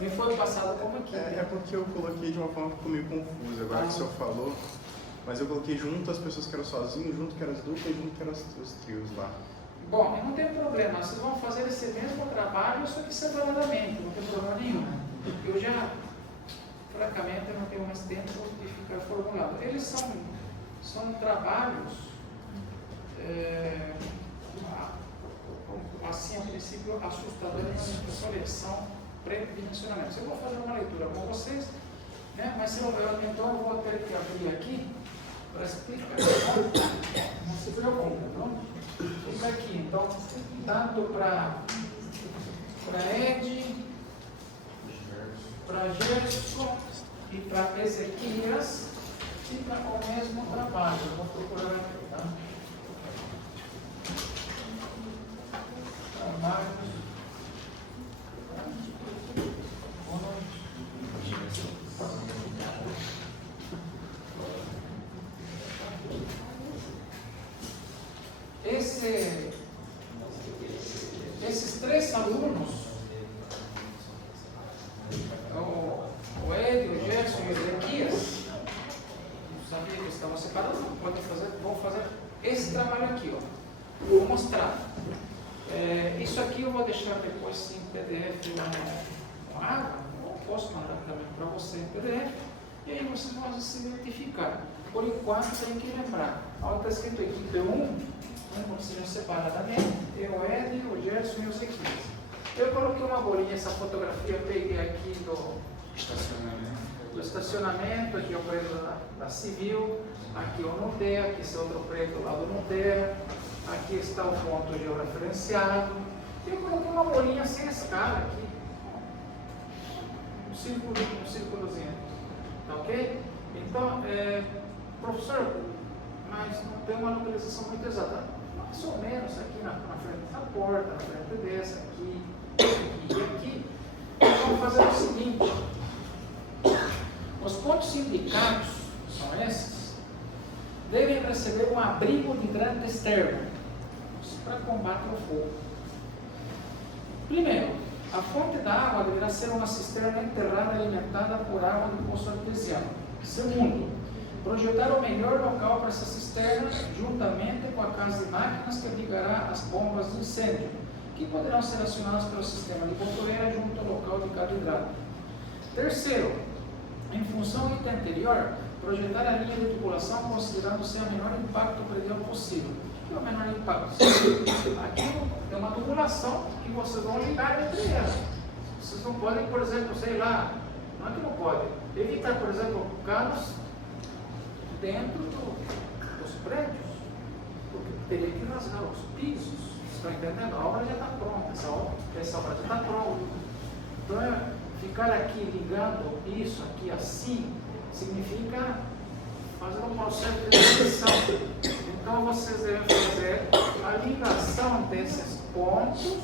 me foi passado como equipe. É porque eu coloquei de uma forma que ficou meio confusa, agora que o senhor falou, mas eu coloquei junto as pessoas que eram sozinhos, junto que eram as duplas e junto que eram os trios lá. Bom, não tem problema, vocês vão fazer esse mesmo trabalho, só que separadamente, não tem problema nenhum. Eu já, francamente, não tenho mais tempo de ficar formulando. Eles são trabalhos, assim, a princípio, assustadores, olha, são pré-dimensionamentos. Eu vou fazer uma leitura com vocês, né? Mas então eu vou ter que abrir aqui para explicar. Não se preocupe, não? Fica aqui, então, tanto para Ed, para Gerson e para Ezequias, fica o mesmo trabalho. Eu vou procurar aqui, tá? Trabalhos. Esses três alunos, o Ed, o Gerson e o Ezequias, não sabia que estavam separados, vão fazer esse trabalho aqui, ó. Vou mostrar. Isso aqui eu vou deixar depois em PDF com água, ou posso mandar também para você em PDF, e aí você pode se identificar. Por enquanto tem que lembrar, onde está escrito equipe 1, como seriam separadamente, eu, Ed, o Gerson e o Ezequias. Eu coloquei uma bolinha, essa fotografia eu peguei aqui do estacionamento, aqui é o prédio da Civil, aqui o Nudea, aqui esse outro prédio lá do Nudea, aqui está o ponto georreferenciado. Eu coloquei uma bolinha sem escala aqui, um círculozinho, tá ok? Então, professor, mas não tem uma localização muito exata. Mais ou menos aqui na frente da porta, na frente dessa, aqui e aqui. Vamos fazer o seguinte: os pontos indicados, são esses, devem receber um abrigo de hidrantes térmicos para combater o fogo. Primeiro, a fonte da água deverá ser uma cisterna enterrada alimentada por água do poço artesiano. Segundo, projetar o melhor local para essa cisterna, juntamente com a casa de máquinas que abrigará as bombas de incêndio, que poderão ser acionadas pelo sistema de botoeira junto ao local de cada hidrante. Terceiro, em função do item anterior, projetar a linha de tubulação considerando ser o menor impacto predial possível. O que é o menor impacto? Aqui é uma tubulação que vocês vão ligar entre elas. Vocês não podem, por exemplo, sei lá, não é que não pode, evitar, por exemplo, canos dentro dos prédios, porque teria que rasgar os pisos. Estão entendendo? A obra já está pronta, essa obra já está pronta. Então, ficar aqui ligando isso aqui assim, significa fazer um processo de ligação. Então, vocês devem fazer a ligação desses pontos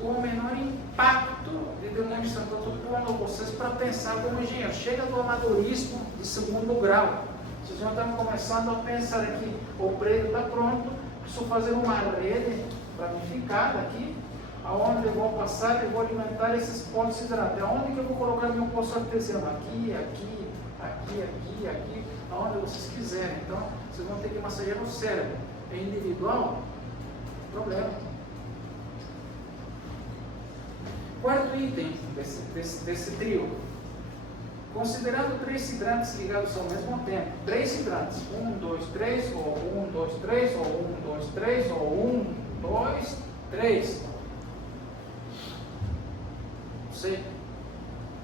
com o menor impacto de demonstração. Estou pondo vocês para pensar como engenheiro. Chega do amadorismo de segundo grau. Vocês já estão começando a pensar aqui, o prédio está pronto, preciso fazer uma rede ramificada aqui, aonde eu vou passar e vou alimentar esses pontos hidrantes. Aonde que eu vou colocar meu poço artesiano? Aqui, aqui, aqui, aqui, aqui, aonde vocês quiserem. Então, vocês vão ter que massagear o cérebro. É individual? Problema. Quarto item desse trio. Considerando 3 hidrantes ligados ao mesmo tempo. 3 hidrantes. 1, 2, 3, ou 1, 2, 3, ou 1, 2, 3, ou 1, 2, 3. Não sei.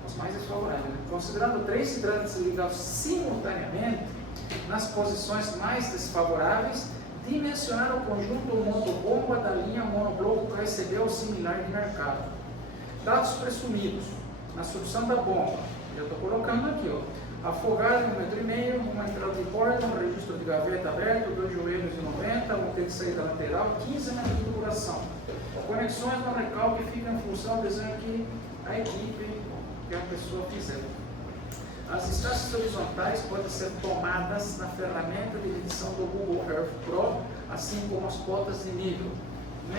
Os mais desfavoráveis. Considerando 3 hidrantes ligados simultaneamente, nas posições mais desfavoráveis, dimensionar o conjunto monobomba da linha monobloco que recebeu o similar de mercado. Dados presumidos. Na sucção da bomba. Eu estou colocando aqui, ó. Afogada em 1,5 m, uma entrada de porta, um registro de gaveta aberto, 2 joelhos de 90, um T de saída lateral, 15 metros de duração. Conexões no recalque ficam em função do desenho que a equipe que a pessoa fizer. As instâncias horizontais podem ser tomadas na ferramenta de medição do Google Earth Pro, assim como as cotas de nível.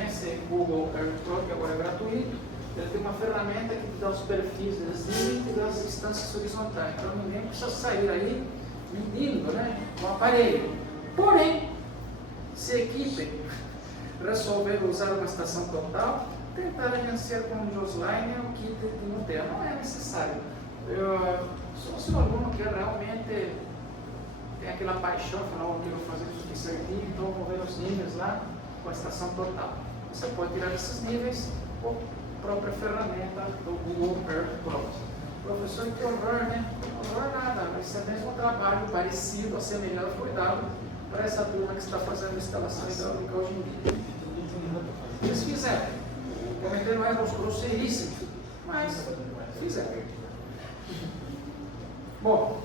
Esse Google Earth Pro, que agora é gratuito, ele tem uma ferramenta que te dá os perfis desnível e das distâncias horizontais. Então ninguém precisa sair aí medindo, né, com o aparelho. Porém, se a equipe resolver usar uma estação total, tentar vencer com o Josline o kit de Nutella. Não é necessário. Se o aluno quer realmente tem aquela paixão, falar, eu quero fazer isso aqui certinho, então vou ver os níveis lá com a estação total. Você pode tirar esses níveis com a própria ferramenta do Google Earth Pro. Professor, que horror, né? Não horror nada, esse é o mesmo trabalho parecido, assemelhado, foi dado para essa turma que está fazendo instalação hidráulica hoje em dia. Eles fizeram, cometeram erros grosseiríssimos, mas fizeram. Bom,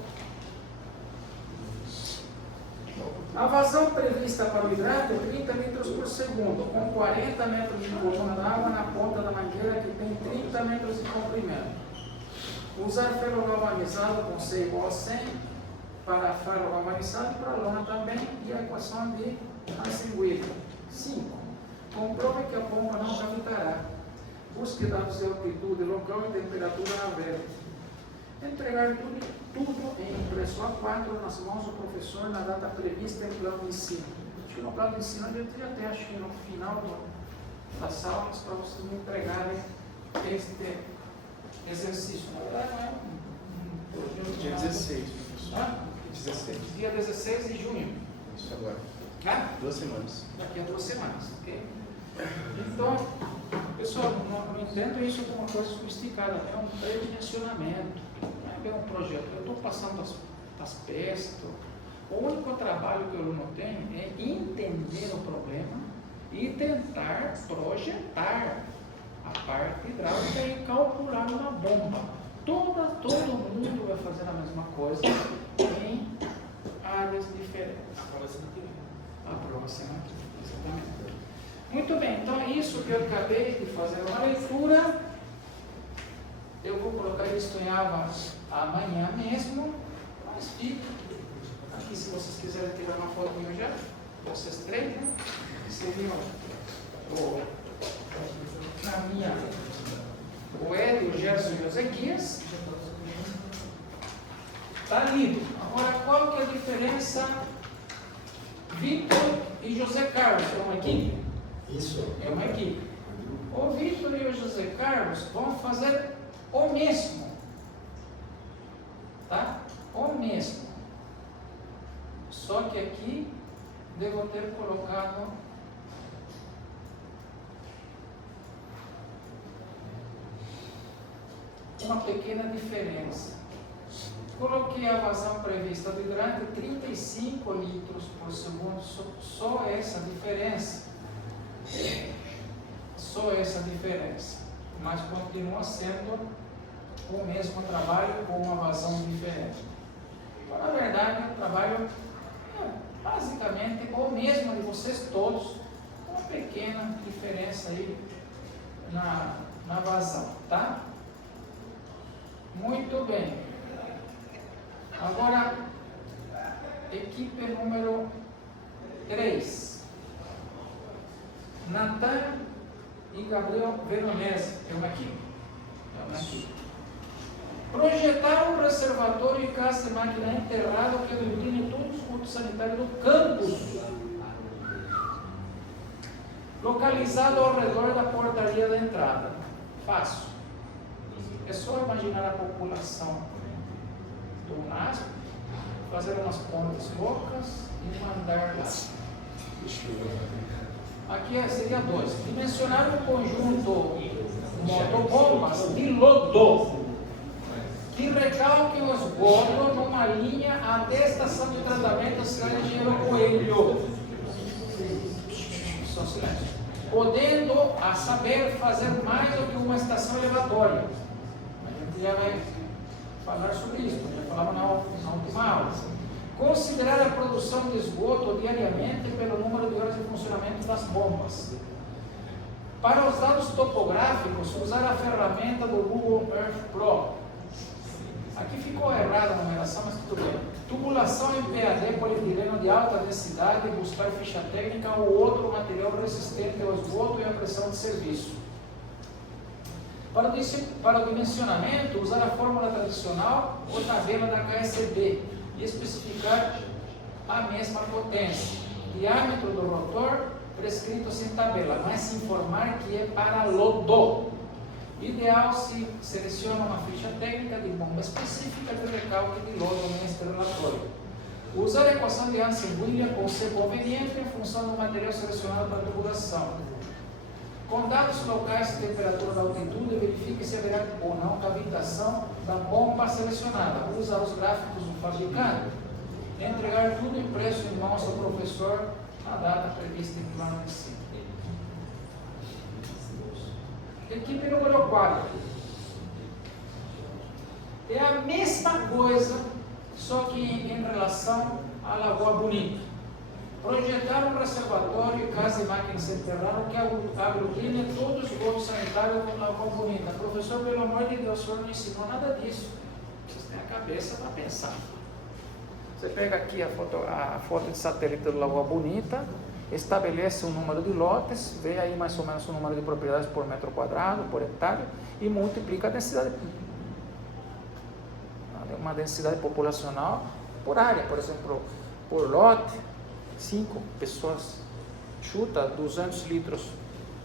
a vazão prevista para o hidrato é 30 litros por segundo, com 40 metros de coluna d'água na ponta da mangueira que tem 30 metros de comprimento. Usar ferro galvanizado com C igual a 100 para ferro galvanizado e para a lona também, e a equação de Hansen-Wheeler. 5. Comprove que a bomba não cavitará. Busque dados de altitude, local e temperatura na verde. Entregar tudo em impresso A4 nas mãos do professor na data prevista em plano de ensino. Acho que no plano de ensino eu devia ter, acho que no final das aulas, para vocês me entregarem este exercício. Na verdade, não é um Dia 16, professor. Ah? 16. Dia 16 de junho. Isso agora. Ah? 2 semanas. Daqui a 2 semanas, ok? Então, pessoal, não entendo isso como uma coisa sofisticada, é um predimensionamento, não é bem um projeto. Eu estou passando as peças, o único trabalho que o aluno tem é entender o problema e tentar projetar a parte hidráulica e calcular uma bomba. Todo mundo vai fazer a mesma coisa em áreas diferentes. A prova será aqui, exatamente. Muito bem, então é isso que eu acabei de fazer uma leitura. Eu vou colocar isso em aba amanhã mesmo, mas fica aqui se vocês quiserem tirar uma fotinha já, vocês três, né? Seriam o Hélio, o Gerson e o Ezequias. Está lido. Agora, qual que é a diferença? Vitor e José Carlos é uma equipe? Isso. É uma equipe. O Vitor e o José Carlos vão fazer o mesmo. Tá? O mesmo. Só que aqui devo ter colocado uma pequena diferença. Coloquei a vazão prevista do hidrante 35 litros por segundo, só essa diferença. Só essa diferença. Mas continua sendo o mesmo trabalho com uma vazão diferente. Então, na verdade, o trabalho é basicamente o mesmo de vocês todos, com uma pequena diferença aí na vazão, tá? Muito bem. Agora, equipe número 3. Natan e Gabriel Veronese. É uma equipe. Projetar um reservatório e casa de máquina enterrado que ilumine todo o esgoto sanitário do campus, localizado ao redor da portaria da entrada. Fácil. É só imaginar a população do NASP, fazer umas pontes loucas e mandar lá. Aqui seria 2. Dimensionar um conjunto motobombas de lodo que recalquem o esgoto numa linha até a estação de tratamento da cidade de Engenheiro Coelho. Só silêncio. Podendo, a saber, fazer mais do que uma estação elevatória. A gente já vai falar sobre isso, já falava na última aula. Considerar a produção de esgoto diariamente pelo número de horas de funcionamento das bombas. Para os dados topográficos, usar a ferramenta do Google Earth Pro. Aqui ficou errada a numeração, mas tudo bem. Tubulação em PAD polietileno de alta densidade, buscar ficha técnica ou outro material resistente ao esgoto e à pressão de serviço. Para o dimensionamento, usar a fórmula tradicional ou tabela da KSB e especificar a mesma potência. Diâmetro do rotor prescrito sem tabela, mas informar que é para lodo. Ideal se seleciona uma ficha técnica de bomba específica de recalque de lodo neste relatório. Usar a equação de Hansen-Williams ou ser conveniente em função do material selecionado para a tubulação. Com dados locais de temperatura da altitude, verifique se haverá ou não cavitação da bomba selecionada. Usar os gráficos do fabricante. Entregar tudo impresso em mãos ao professor na data prevista em plano de cima. Equipe número 4. É a mesma coisa, só que em relação à Lagoa Bonita. Projetar um reservatório e casa de máquinas subterrâneas que aglutine todos os esgotos sanitários da Lagoa Bonita. Professor, pelo amor de Deus, o senhor não ensinou nada disso. Vocês têm a cabeça para pensar. Você pega aqui a foto de satélite da Lagoa Bonita, estabelece um número de lotes, vê aí mais ou menos o número de propriedades por metro quadrado, por hectare, e multiplica a densidade, uma densidade populacional por área, por exemplo, por lote, 5 pessoas, chuta 200 litros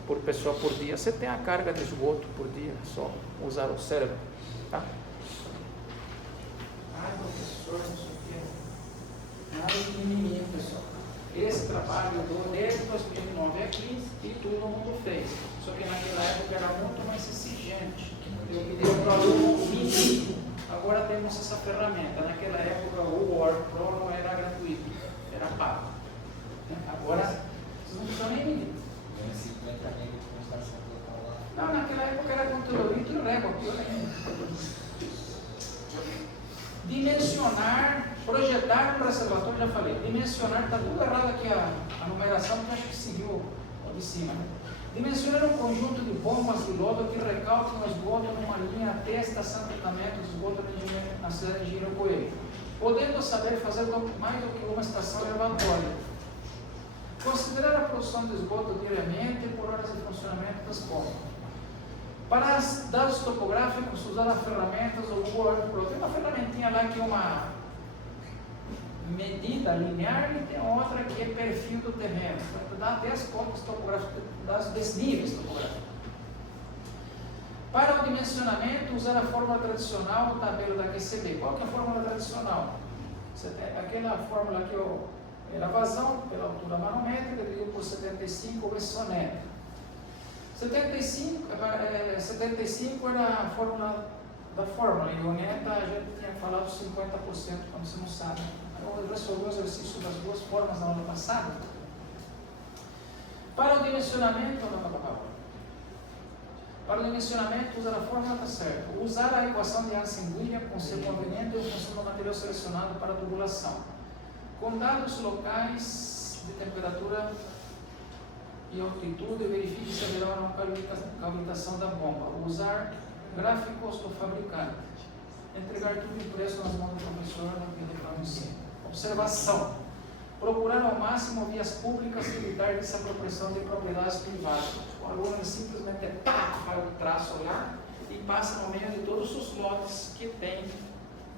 por pessoa por dia, você tem a carga de esgoto por dia, só usar o cérebro, tá? Ai, professor, não sei o que, nada de mimimi, pessoal. Esse trabalho desde 2009 aqui e todo mundo fez. Só que naquela época era muito mais exigente. Eu pedi para o aluno medir. Agora temos essa ferramenta. Naquela época o Word Pro não era gratuito, era pago. Agora vocês não precisam nem medir. Não, naquela época era conteúdo e régua. Dimensionar, projetar um reservatório, já falei. Dimensionar, está tudo errado aqui a numeração, que acho que seguiu de cima. Né? Dimensionar um conjunto de bombas de lodo que recalquem o esgoto numa linha até a estação de tratamento de esgoto na cidade de Engenheiro Coelho, podendo saber fazer mais do que uma estação elevatória. Considerar a produção de esgoto diariamente por horas de funcionamento das bombas. Para dados topográficos, usar as ferramentas do Google Earth Pro. Tem uma ferramentinha lá que é uma medida linear e tem outra que é perfil do terreno. Dá até as contas topográficas, dá os desníveis topográficos. Para o dimensionamento, usar a fórmula tradicional do tabela da QCB. Qual que é a fórmula tradicional? Você tem aquela fórmula que era a vazão pela altura manométrica, dividido por 75 vezes sonética. 75 era a fórmula da fórmula, e o neta a gente tinha falado 50%, como você não sabe. Eu resolvi o exercício das duas formas na aula passada. Para o dimensionamento, usar a fórmula está certo. Usar a equação de Hansen-Williams com ser conveniente em função do material selecionado para a tubulação. Com dados locais de temperatura e altitude, verifique se haverá uma cavitação da bomba. Usar gráficos do fabricante. Entregar tudo impresso nas mãos do professor na plano ensino. Observação. Procurar ao máximo vias públicas e evitar desapropriação de propriedades privadas. O aluno simplesmente faz o traço lá e passa no meio de todos os lotes que tem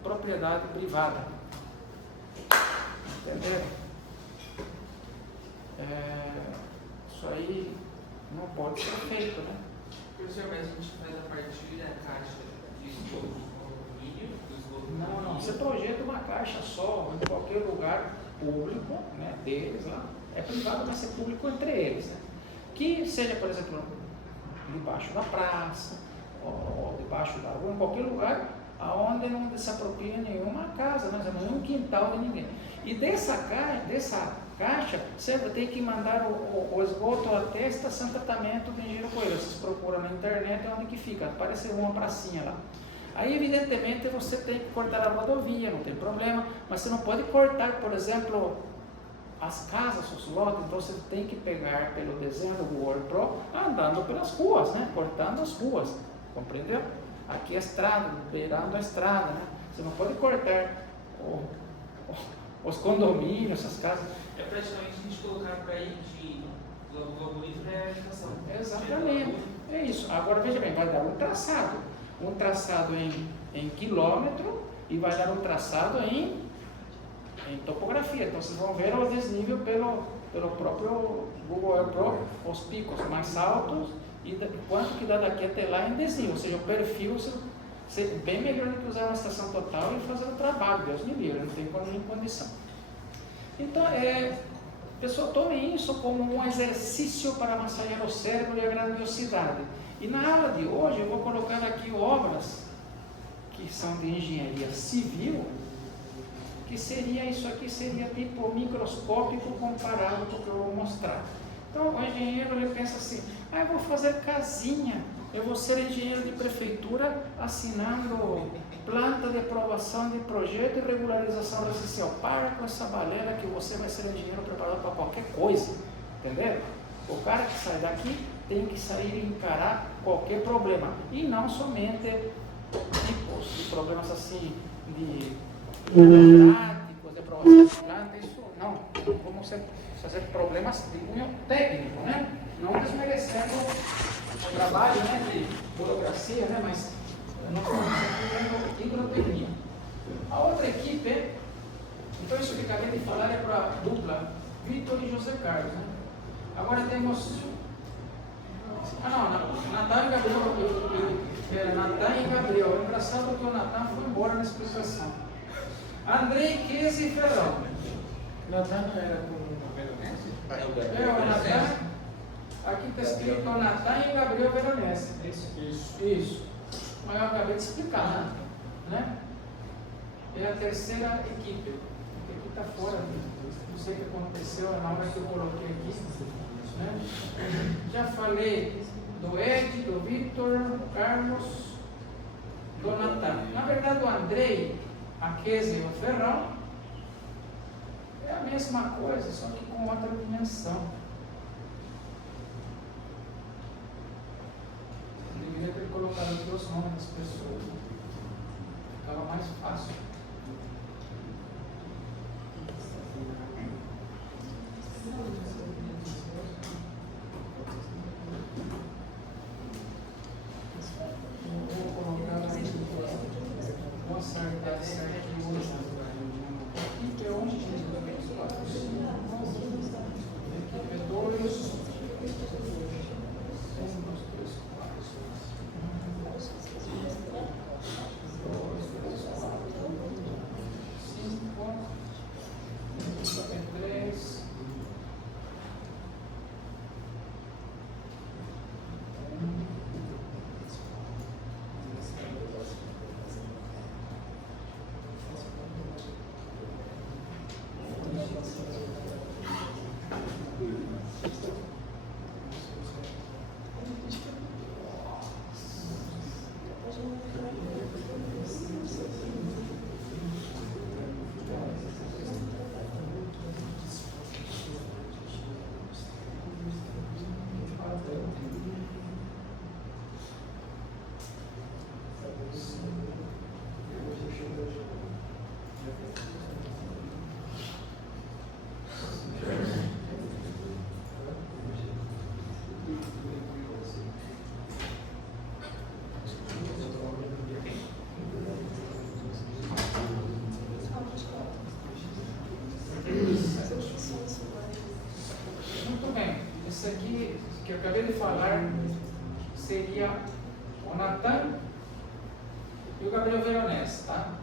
propriedade privada. Entenderam? Isso aí não pode ser feito, né? Professor, mas a gente faz a partir da caixa de esgoto do milho, do esgoto. Não. Você projeta uma caixa só em qualquer lugar público, né, deles lá. É privado, mas é público entre eles. Né? Que seja, por exemplo, debaixo da praça, ou debaixo da rua, em qualquer lugar onde não desapropria nenhuma casa, né? Nenhum quintal de ninguém. E dessa caixa, você tem que mandar o esgoto até a estação de tratamento de Engenheiro Coelho. Vocês procuram na internet onde que fica, parece uma pracinha lá. Aí, evidentemente, você tem que cortar a rodovia, não tem problema, mas você não pode cortar, por exemplo, as casas, os lotes, então você tem que pegar pelo desenho do Google Pro, andando pelas ruas, né? Cortando as ruas, compreendeu? Aqui é a estrada, beirando a estrada, né? Você não pode cortar os condomínios, as casas. É praticamente a gente colocar para ir O bonito é a agitação. Exatamente. É isso. Agora veja bem, vai dar um traçado. Um traçado em quilômetro e vai dar um traçado em topografia. Então vocês vão ver o desnível pelo próprio Google Earth Pro, os picos mais altos e quanto que dá daqui até lá em desnível. Ou seja, o perfil bem melhor do que usar uma estação total e fazer o trabalho. Deus me livre, não tem nem condição. Então, pessoal, tome isso como um exercício para massagear o cérebro e a grandiosidade. E na aula de hoje eu vou colocar aqui obras que são de engenharia civil, que seria isso aqui, seria tipo microscópico comparado com o que eu vou mostrar. Então o engenheiro ele pensa assim, eu vou fazer casinha, eu vou ser engenheiro de prefeitura assinando planta de aprovação de projeto e regularização residencial. Para com essa balela que você vai ser engenheiro preparado para qualquer coisa, entendeu? O cara que sai daqui tem que sair e encarar qualquer problema, e não somente tipos de problemas assim de burocráticos, de aprovação de planta, isso não. Vamos fazer problemas de cunho técnico, né? Não desmerecendo o trabalho, né, de burocracia, né, mas nós estamos fazendo hidrotecnia. A outra equipe, então isso que acabei de falar é para a dupla Vitor e José Carlos, né? Agora temos Natan e Gabriel. Natan e Gabriel. É engraçado que o Natan foi embora na explicação. Andrei, Kese e Ferrão. Natan não era com o Veronese? O Natan. Aqui está escrito Natan e Gabriel Veronese. Isso. Mas eu acabei de explicar, né? É a terceira equipe. Porque aqui está fora. Não sei o que aconteceu na hora que eu coloquei aqui. Né? Já falei do Ed, do Vitor, do Carlos, do Natan. Na verdade, o Andrei, a Kese e o Ferrão é a mesma coisa, só que com outra dimensão. Eu deveria ter colocado aqui os nomes das pessoas, né? Ficava mais fácil. Esse aqui que eu acabei de falar seria o Natan e o Gabriel Veronese, tá?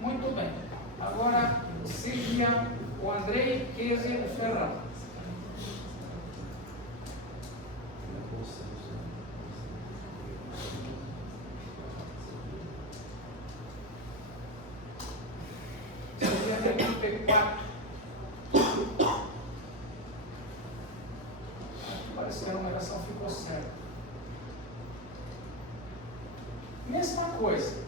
Muito bem. Agora seria o Andrei, Kese e o Ferrão. Seria a equipe 4. Parece que a numeração ficou certa. Mesma coisa.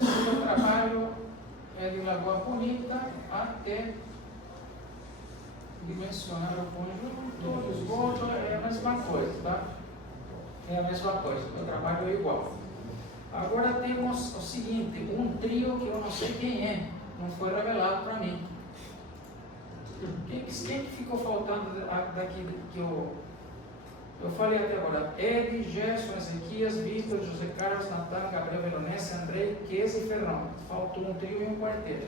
O seu trabalho é de Lagoa Bonita até dimensionar o conjunto, o esgoto, é a mesma coisa, tá? É a mesma coisa, o meu trabalho é igual. Agora temos o seguinte, um trio que eu não sei quem é, não foi revelado para mim. Quem que ficou faltando daqui que eu falei até agora? Edi, Gerson, Ezequias, Vitor, José Carlos, Natan, Gabriel Veronese, Andrei, Kese e Fernando. Faltou um trio e um quarteto.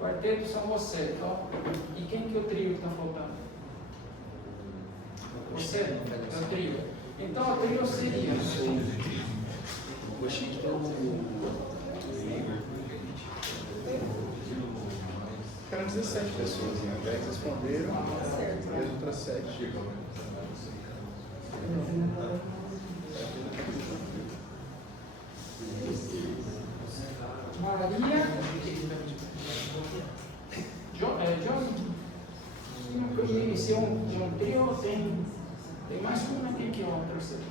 Quarteto são você. Então, e quem que é o trio que está faltando? Você é o trio. Então, o trio seria... Eram 17 pessoas, né? 10 responderam e as outras 7. Maria, se um trio tem mais uma, tem que outra terceira.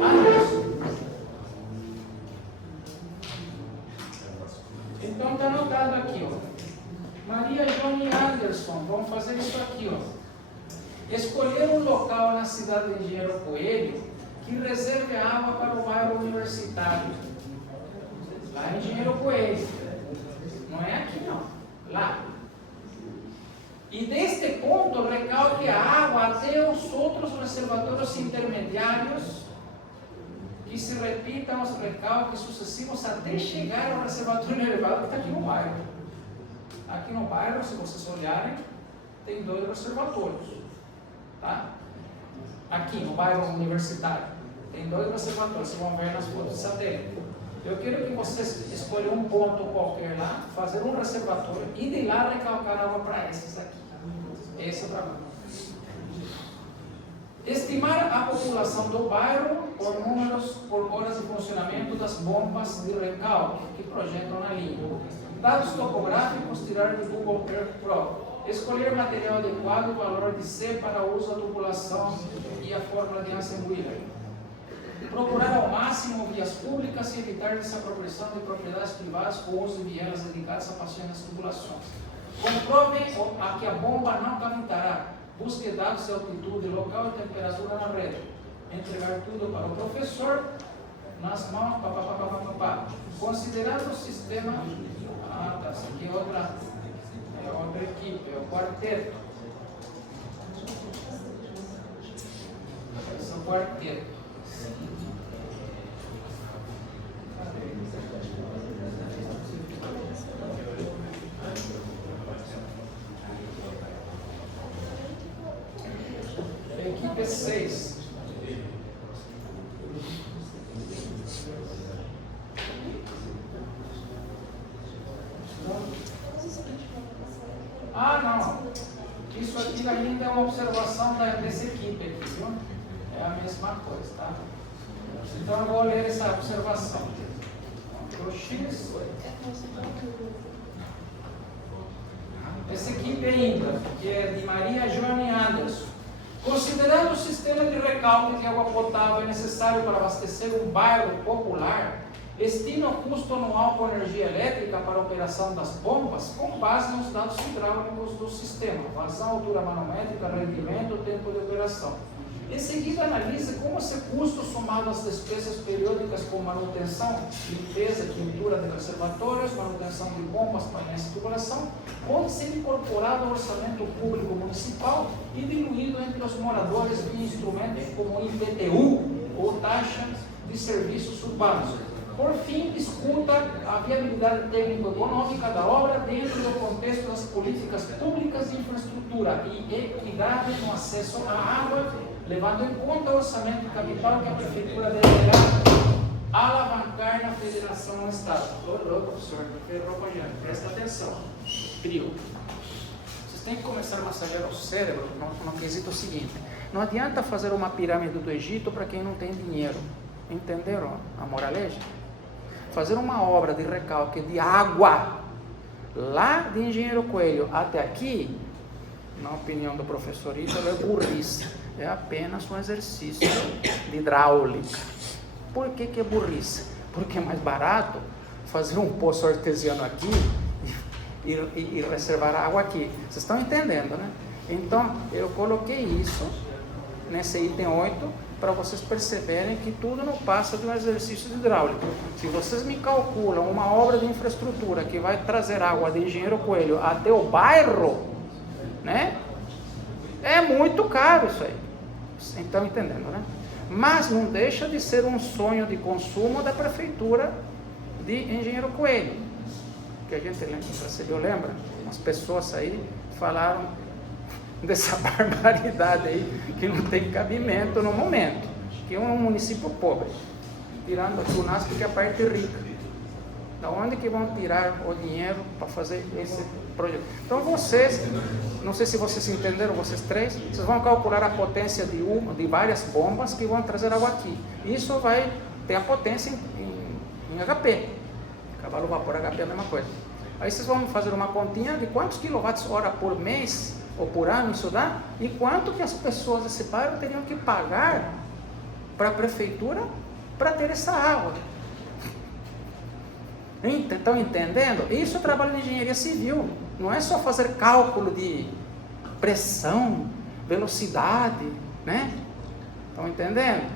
Anderson. Então está anotado aqui, ó. Maria João e Anderson, vamos fazer isso aqui, ó. Escolher um local na cidade de Engenheiro Coelho que reserve água para o bairro universitário. Lá em Engenheiro Coelho. Não é aqui não, lá. E deste ponto recalque a água até os outros reservatórios intermediários, que se repitam os recalques sucessivos até chegar ao reservatório elevado que está aqui no bairro. Aqui no bairro, se vocês olharem, tem 2 reservatórios. Tá? Aqui no bairro universitário, tem 2 reservatórios, vocês vão ver nas fotos de satélite. Eu quero que vocês escolham um ponto qualquer lá, fazer um reservatório e de lá recalcar água para esses aqui. Esse é o trabalho. Estimar a população do bairro por números por horas de funcionamento das bombas de recalque que projetam na linha. Dados topográficos, tirar de Google Earth Pro. Escolher material adequado, valor de C para uso da tubulação e a fórmula de Hansen-Wheeler. Procurar ao máximo vias públicas e evitar desapropriação de propriedades privadas com uso de vielas dedicadas a pacientes das tubulações. Comprove que a bomba não calentará. Busque dados de altitude, local e temperatura na rede. Entregar tudo para o professor nas mãos, Considerando o sistema... Ah, tá, essa aqui é outra equipe, é o quarteto. Esse é o quarteto. A equipe é 6. Ah, não. Isso aqui ainda é uma observação dessa equipe aqui, viu? É a mesma coisa, tá? Então eu vou ler essa observação. O X. Essa equipe ainda, que é de Maria Joane Anderson. Considerando o sistema de recalque de água potável necessário para abastecer um bairro popular, estima o custo anual com energia elétrica para a operação das bombas com base nos dados hidráulicos do sistema, vazão, altura manométrica, rendimento, tempo de operação. Em seguida, analise como esse custo somado às despesas periódicas com manutenção, limpeza, pintura de reservatórios, manutenção de bombas, painéis de tubulação, pode ser incorporado ao orçamento público municipal e diluído entre os moradores via instrumentos como IPTU ou taxa de serviços urbanos. Por fim, discuta a viabilidade técnico-econômica da obra dentro do contexto das políticas públicas de infraestrutura e equidade no acesso à água, levando em conta o orçamento de capital que a Prefeitura deverá alavancar na Federação no Estado. Ô, professor, ferrou com a gente. Presta atenção. Trio. Vocês têm que começar a massagear o cérebro no quesito seguinte. Não adianta fazer uma pirâmide do Egito para quem não tem dinheiro. Entenderam a moraleja? Fazer uma obra de recalque de água lá de Engenheiro Coelho até aqui, na opinião do professor Ítalo, é burrice. É apenas um exercício de hidráulica. Por que é burrice? Porque é mais barato fazer um poço artesiano aqui e reservar água aqui. Vocês estão entendendo, né? Então, eu coloquei isso nesse item 8, para vocês perceberem que tudo não passa de um exercício de hidráulica. Se vocês me calculam uma obra de infraestrutura que vai trazer água de Engenheiro Coelho até o bairro, né? É muito caro isso aí. Vocês estão entendendo, né? Mas não deixa de ser um sonho de consumo da prefeitura de Engenheiro Coelho. Que a gente recebeu, lembra? As pessoas aí falaram dessa barbaridade aí, que não tem cabimento no momento, que é um município pobre, tirando a Tunasco, que é a parte rica. Da onde que vão tirar o dinheiro para fazer esse projeto? Então vocês, não sei se vocês entenderam, vocês três, vocês vão calcular a potência de várias bombas que vão trazer água aqui. Isso vai ter a potência em HP. Cavalo vapor HP é a mesma coisa. Aí vocês vão fazer uma continha de quantos kWh por mês ou por ano isso dá, e quanto que as pessoas desse bairro teriam que pagar para a prefeitura para ter essa água. Estão entendendo? Isso é trabalho de engenharia civil, não é só fazer cálculo de pressão, velocidade, né? Estão entendendo?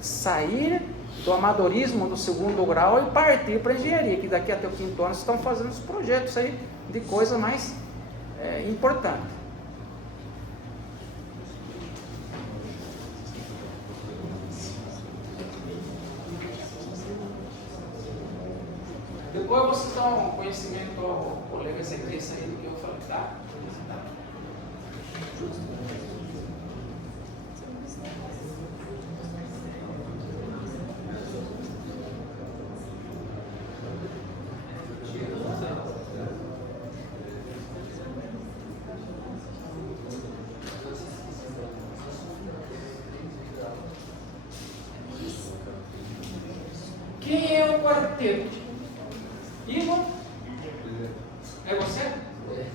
Sair do amadorismo do segundo grau e partir para a engenharia, que daqui até o 5º ano estão fazendo os projetos aí de coisa mais importante. Depois vocês dão conhecimento ao colega Ezequias aí do que eu falei, tá? Quem é o quarteto? Igor? É você?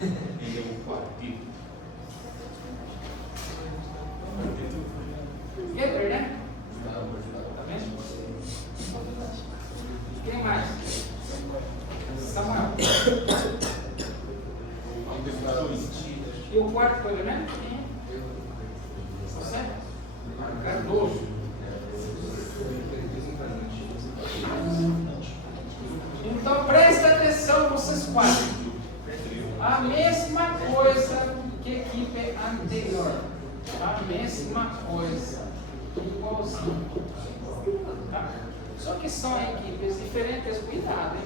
Ele é o quarteto. Geber, né? Tá vendo? Quem mais? Samuel. E o quarto elemento? Você? Cardoso. Então presta atenção, vocês quatro. A mesma coisa que a equipe anterior. A mesma coisa. Igualzinho. Tá? Só que são equipes diferentes, cuidado, hein?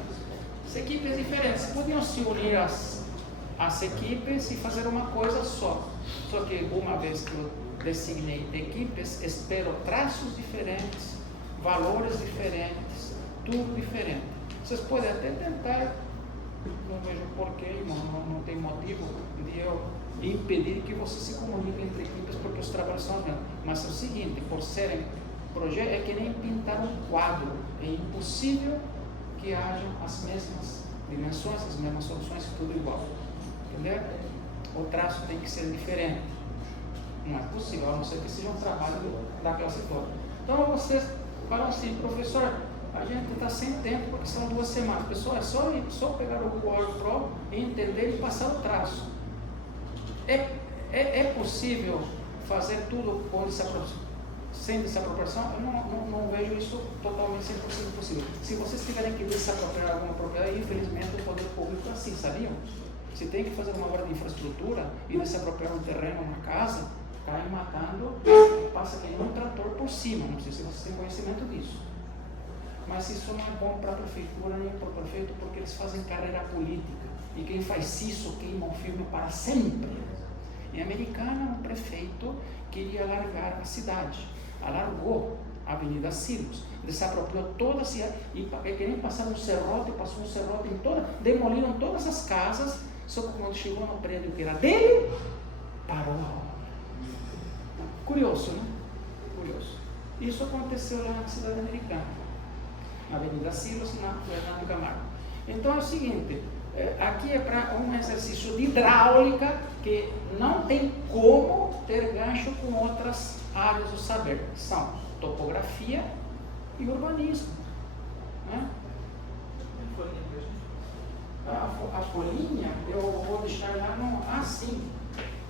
As equipes diferentes podiam se unir as equipes e fazer uma coisa só. Só que uma vez que eu designei equipes, espero traços diferentes, valores diferentes, tudo diferente. Vocês podem até tentar, não vejo porquê, não tem motivo de eu impedir que vocês se comuniquem entre equipes, porque os trabalhos são os mesmos. Mas é o seguinte, por serem projetos, é que nem pintar um quadro. É impossível que hajam as mesmas dimensões, as mesmas soluções, tudo igual. Entendeu? O traço tem que ser diferente. Não é possível, a não ser que seja um trabalho da classe toda. Então vocês falam assim, professor, a gente está sem tempo porque são 2 semanas. Pessoal, é só pegar o Word Pro e entender e passar o traço. É possível fazer tudo sem desapropriação? Eu não vejo isso totalmente 100% possível. Se vocês tiverem que desapropriar alguma propriedade, infelizmente o poder público é assim, sabiam? Se tem que fazer uma obra de infraestrutura e desapropriar um terreno, uma casa, caem matando, passa que nem um trator por cima. Não sei se vocês têm conhecimento disso. Mas isso não é bom para a prefeitura nem para o prefeito, porque eles fazem carreira política. E quem faz isso queima o filme para sempre. Em Americana, um prefeito queria alargar a cidade. Alargou a Avenida Silos, desapropriou toda a cidade. E queriam passar um serrote, passou um serrote em toda, demoliram todas as casas. Só que quando chegou no prédio que era dele, parou a obra. Curioso, né? Curioso. Isso aconteceu lá na cidade americana, na Avenida Silos, na Fernando Camargo. Então é o seguinte, aqui é para um exercício de hidráulica que não tem como ter gancho com outras áreas do saber. São topografia e urbanismo. Né? A folhinha eu vou deixar lá no... Ah, sim,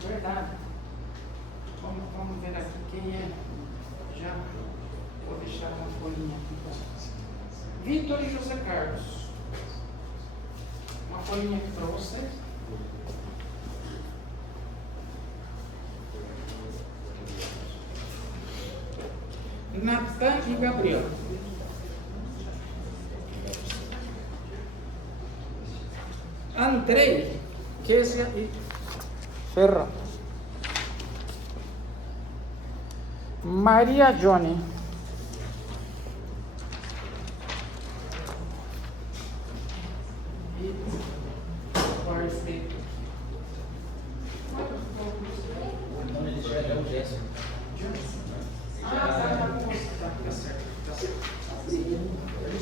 verdade. Bom, vamos ver aqui quem é. Já vou deixar uma folhinha aqui. Vitor e José Carlos. Uma folhinha aqui para vocês. Natan e Gabriel. Andrei, Kézia e Ferran. Maria Johnny. E Barstey.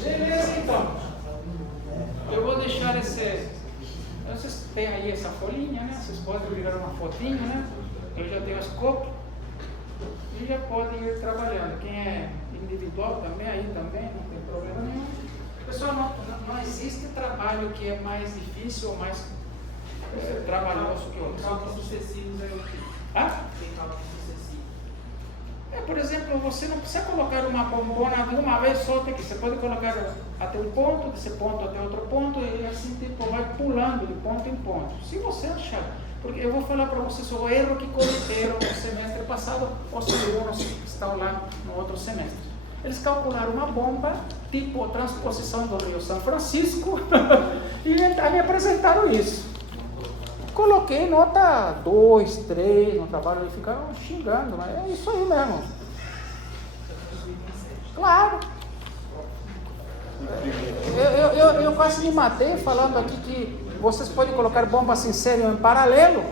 Beleza, então. Eu vou deixar esse. Vocês têm aí essa folhinha, né? Vocês podem virar uma fotinha, né? Eu já tenho as copos. E já podem ir trabalhando. Quem é individual também, aí também, não tem problema nenhum. Pessoal, não existe trabalho que é mais difícil ou mais trabalhoso que outro. Cálculos sucessivos é o que? Tem cálculos sucessivos. Por exemplo, você não precisa colocar uma bombona de uma vez só aqui. Você pode colocar até um ponto, desse ponto até outro ponto, e assim tipo, vai pulando de ponto em ponto. Se você achar. Porque eu vou falar para vocês o erro que cometeram no semestre passado, os alunos que estão lá no outro semestre. Eles calcularam uma bomba, tipo transposição do Rio São Francisco, e me apresentaram isso. Coloquei nota 2, 3 no trabalho, e ficaram xingando, mas é isso aí mesmo. Claro. Eu quase me matei falando aqui que vocês podem colocar bombas em série ou em paralelo.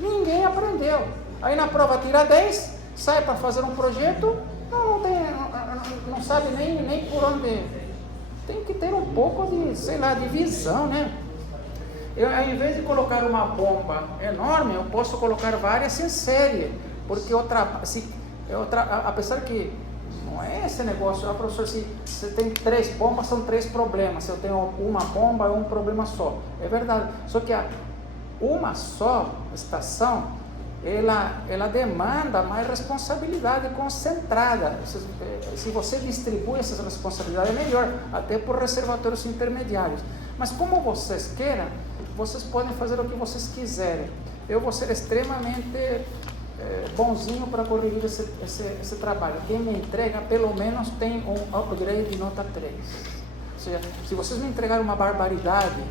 Ninguém aprendeu. Aí na prova tira 10, sai para fazer um projeto, não sabe nem por onde. Tem que ter um pouco de, sei lá, de visão, né? Ao invés de colocar uma bomba enorme, eu posso colocar várias em série. Porque apesar que não é esse negócio, professor, se você tem 3 bombas, são 3 problemas. Se eu tenho uma bomba, é um problema só. É verdade. Só que uma só estação, ela demanda mais responsabilidade concentrada. Se você distribui essas responsabilidades, é melhor, até por reservatórios intermediários. Mas como vocês queiram, vocês podem fazer o que vocês quiserem. Eu vou ser extremamente bonzinho para corrigir esse trabalho. Quem me entrega, pelo menos tem um upgrade de nota 3. Ou seja, se vocês me entregarem uma barbaridade,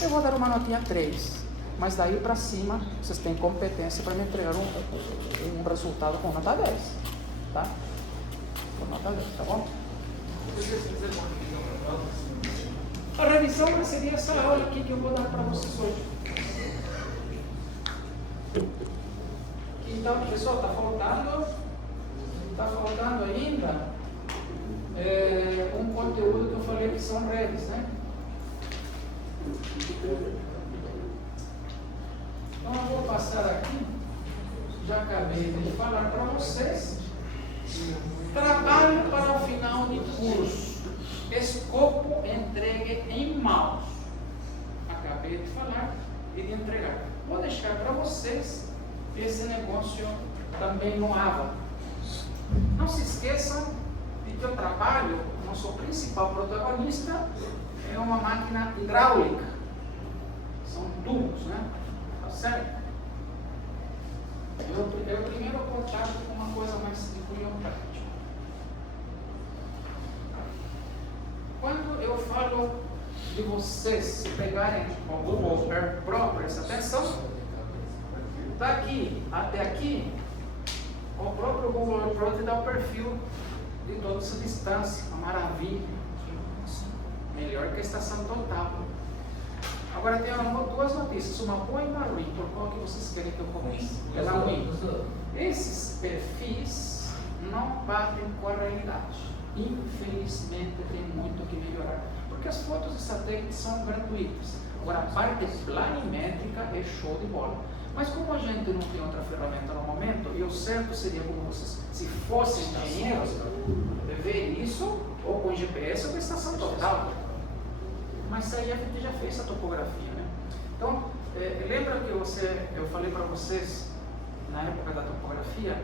eu vou dar uma notinha 3. Mas daí para cima, vocês têm competência para me entregar um resultado com nota 10. Tá? Com nota 10, tá bom? A revisão seria essa aula aqui que eu vou dar para vocês hoje. Então, pessoal, está faltando ainda um conteúdo que eu falei que são redes, né? Então, eu vou passar aqui, já acabei de falar para vocês, trabalho para o final de curso, escopo entregue em mãos. Acabei de falar e de entregar. Vou deixar para vocês esse negócio também no AVA. Não se esqueçam de que o trabalho, nosso principal protagonista, é uma máquina hidráulica. São tubos, né? Tá certo? É o primeiro contato com uma coisa mais de cunho prático. Quando eu falo de vocês pegarem o Google Earth Pro, presta atenção, daqui até aqui, o próprio Google Earth Pro te dá o perfil de toda essa distância, uma maravilha, melhor que a estação total. Agora tem duas notícias, uma boa e uma ruim. Por qual que vocês querem que eu comece? Pela ruim. Esses perfis não batem com a realidade. Infelizmente tem muito que melhorar, porque as fotos de satélite são gratuitas. Agora a parte planimétrica é show de bola. Mas como a gente não tem outra ferramenta no momento, e o certo seria como vocês, se fossem engenheiros, ver isso ou com GPS ou com estação total. Mas aí a gente já fez a topografia, né? Então, lembra que eu falei para vocês na época da topografia,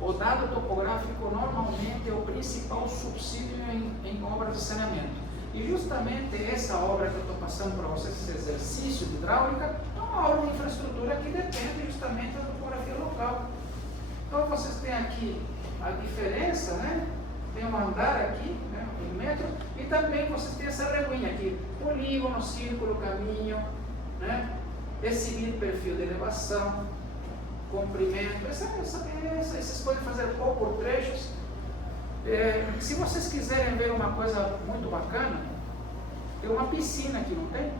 o dado topográfico normalmente é o principal subsídio em obras de saneamento. E justamente essa obra que eu estou passando para vocês, esse exercício de hidráulica, é uma obra de infraestrutura que depende justamente da topografia local. Então vocês têm aqui a diferença, né? Tem um andar aqui, né? 1 metro, e também vocês têm essa reguinha aqui, polígono, círculo, caminho, né? Esse perfil de elevação, comprimento, vocês podem fazer por trechos. Se vocês quiserem ver uma coisa muito bacana, tem uma piscina aqui, não tem?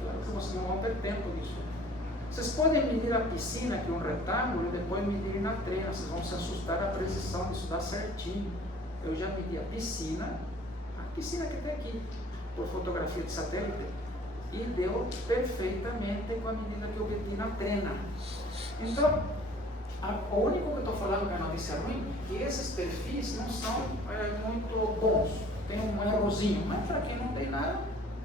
Claro que vocês não vão ter tempo disso. Vocês podem medir a piscina, que é um retângulo, e depois medir na trena. Vocês vão se assustar da precisão disso dá certinho. Eu já medi a piscina que tem aqui, por fotografia de satélite, e deu perfeitamente com a medida que eu medi na trena. Então, o único que eu estou falando que é notícia ruim é que esses perfis não são muito bons. Tem um errozinho, mas para quem não tem nada,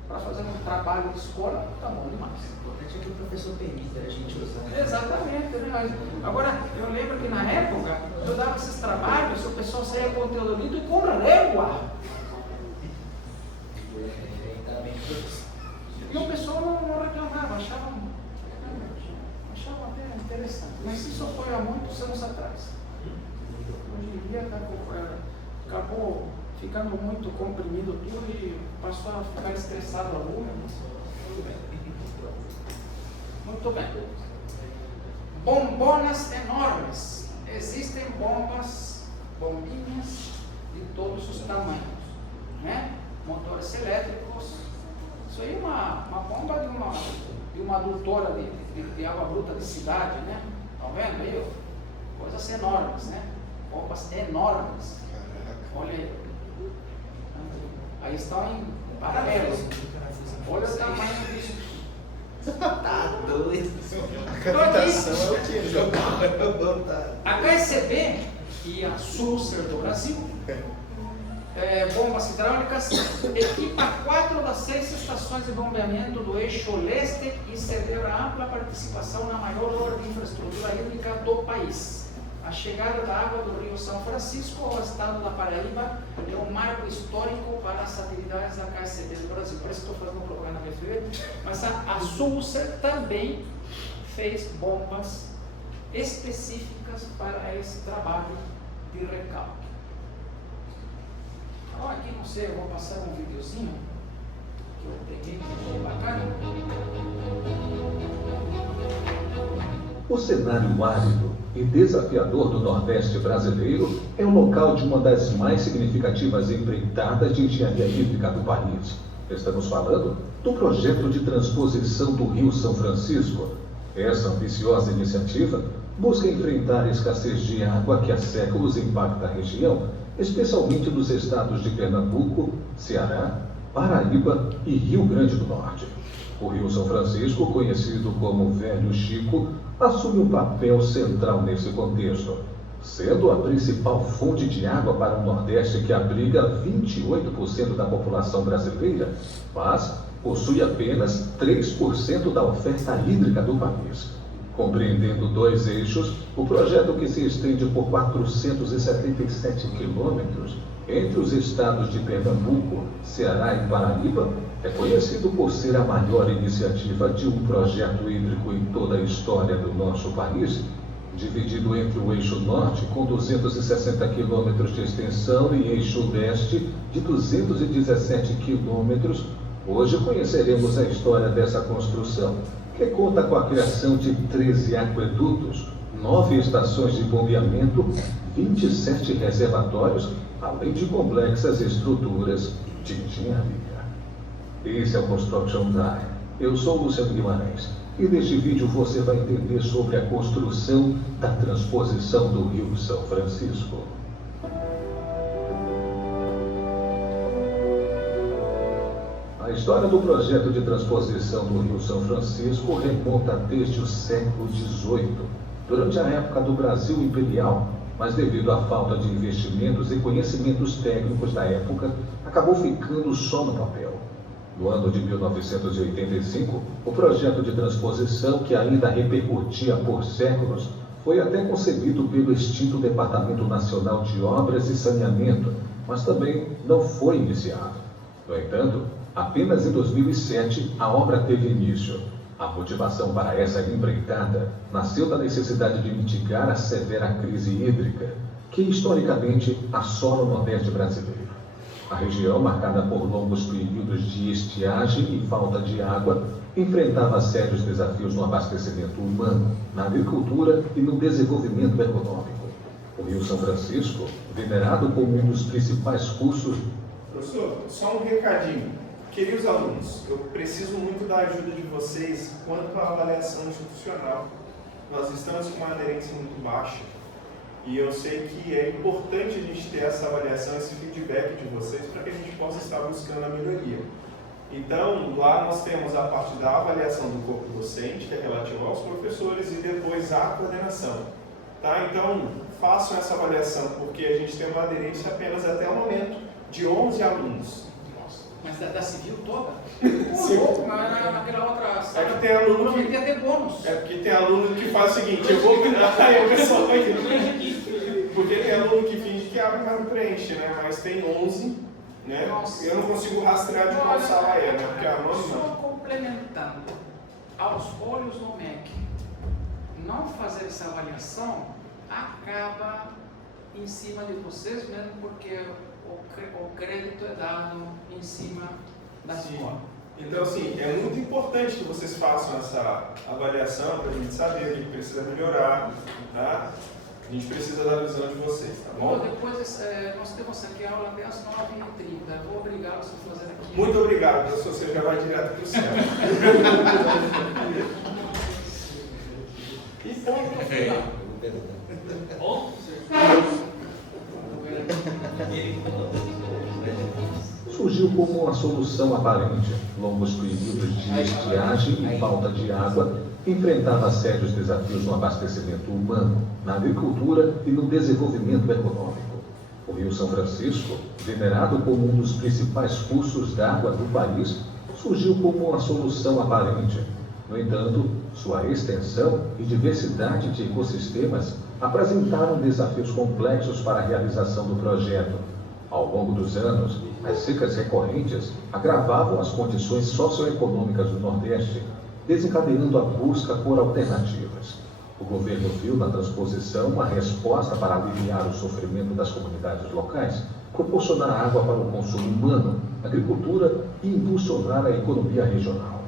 para fazer um trabalho de escola, tá bom demais. O importante é que o professor permita a gente usar. Exatamente, né? Agora, eu lembro que na época, eu dava esses trabalhos, o pessoal saía com conteúdo lido com régua. E o pessoal não reclamava, achava até interessante. Mas isso foi há muitos anos atrás. Hoje em dia acabou ficando muito comprimido tudo e passou a ficar estressado a aluno. Muito bem. Bombonas enormes. Existem bombinhas de todos os tamanhos, né? Motores elétricos. Isso aí é uma bomba de uma adutora de água bruta de cidade, né? Estão vendo aí? Coisas enormes, né? Bombas enormes. Olha aí. Aí estão em paralelo. Olha o tamanho disso. Tá doido. A captação é o que? A KSB e a Sulzer do Brasil, bombas hidráulicas, equipa 4 das 6 estações de bombeamento do eixo leste e celebra ampla participação na maior obra de infraestrutura hídrica do país. A chegada da água do Rio São Francisco ao estado da Paraíba é um marco histórico para as atividades da KSB do Brasil. Por isso que estou fazendo propaganda na BFV, mas a Sulzer também fez bombas específicas para esse trabalho de recalque. Então, aqui não sei, eu vou passar um videozinho que eu peguei, que é bacana. O cenário árido e desafiador do Nordeste brasileiro é o local de uma das mais significativas empreitadas de engenharia hídrica do país. Estamos falando do projeto de transposição do Rio São Francisco. Essa ambiciosa iniciativa busca enfrentar a escassez de água que há séculos impacta a região, especialmente nos estados de Pernambuco, Ceará, Paraíba e Rio Grande do Norte. O Rio São Francisco, conhecido como Velho Chico, assume um papel central nesse contexto, sendo a principal fonte de água para o Nordeste que abriga 28% da população brasileira, mas possui apenas 3% da oferta hídrica do país. Compreendendo 2 eixos, o projeto, que se estende por 477 quilômetros entre os estados de Pernambuco, Ceará e Paraíba, é conhecido por ser a maior iniciativa de um projeto hídrico em toda a história do nosso país, dividido entre o eixo norte, com 260 quilômetros de extensão, e eixo leste, de 217 quilômetros. Hoje conheceremos a história dessa construção, que conta com a criação de 13 aquedutos, 9 estações de bombeamento, 27 reservatórios, além de complexas estruturas de engenharia. Esse é o Construction Time. Eu sou Luciano Guimarães e neste vídeo você vai entender sobre a construção da transposição do Rio São Francisco. A história do projeto de transposição do Rio São Francisco remonta desde o século XVIII, durante a época do Brasil Imperial, mas devido à falta de investimentos e conhecimentos técnicos da época, acabou ficando só no papel. No ano de 1985, o projeto de transposição, que ainda repercutia por séculos, foi até concebido pelo extinto Departamento Nacional de Obras e Saneamento, mas também não foi iniciado. No entanto, apenas em 2007 a obra teve início. A motivação para essa empreitada nasceu da necessidade de mitigar a severa crise hídrica, que historicamente assola o Nordeste brasileiro. A região, marcada por longos períodos de estiagem e falta de água, enfrentava sérios desafios no abastecimento humano, na agricultura e no desenvolvimento econômico. O Rio São Francisco, venerado como um dos principais cursos... Professor, só um recadinho. Queridos alunos, eu preciso muito da ajuda de vocês quanto à avaliação institucional. Nós estamos com uma aderência muito baixa e eu sei que é importante a gente ter essa avaliação, esse feedback de vocês para que a gente possa estar buscando a melhoria. Então, lá nós temos a parte da avaliação do corpo docente, que é relativa aos professores, e depois a coordenação. Tá? Então, façam essa avaliação, porque a gente tem uma aderência apenas até o momento de 11 alunos. Mas da civil toda? Sim. Mas naquela outra sala. É que tem aluno que... prometia ter bônus. É porque tem aluno que faz o seguinte, eu vou... Aí o pessoal vai aqui. Porque tem aluno que finge que abre, mas não preenche, né? Mas tem 11, né? Nossa. Eu não consigo rastrear de qual sala é, né? Porque a nome Só não. complementando, aos olhos do MEC, não fazer essa avaliação acaba em cima de vocês mesmo, porque o crédito é dado em cima da escola. Então, assim, é muito importante que vocês façam essa avaliação para a gente saber o que precisa melhorar, tá? A gente precisa da visão de vocês, tá bom? Depois, nós temos aqui a aula até às 9h30. Eu vou obrigá-los a fazer aqui. Muito obrigado, professor. Você já vai direto para o céu. E ponto final. Surgiu como uma solução aparente. Longos períodos de estiagem e falta de água enfrentava sérios desafios no abastecimento humano, na agricultura e no desenvolvimento econômico. O Rio São Francisco, venerado como um dos principais cursos d'água do país, surgiu como uma solução aparente. No entanto, sua extensão e diversidade de ecossistemas apresentaram desafios complexos para a realização do projeto. Ao longo dos anos, as secas recorrentes agravavam as condições socioeconômicas do Nordeste, desencadeando a busca por alternativas. O governo viu na transposição uma resposta para aliviar o sofrimento das comunidades locais, proporcionar água para o consumo humano, agricultura e impulsionar a economia regional.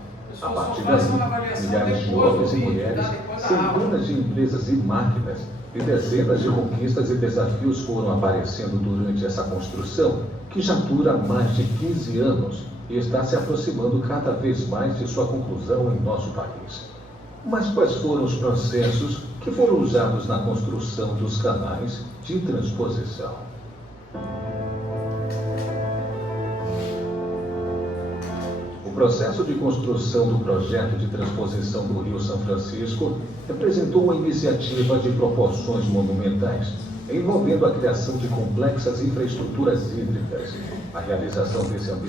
A partir daí, milhares de homens e mulheres, centenas de empresas e máquinas e dezenas de conquistas e desafios foram aparecendo durante essa construção, que já dura mais de 15 anos e está se aproximando cada vez mais de sua conclusão em nosso país. Mas quais foram os processos que foram usados na construção dos canais de transposição? O processo de construção do projeto de transposição do Rio São Francisco representou uma iniciativa de proporções monumentais, envolvendo a criação de complexas infraestruturas hídricas. A realização desse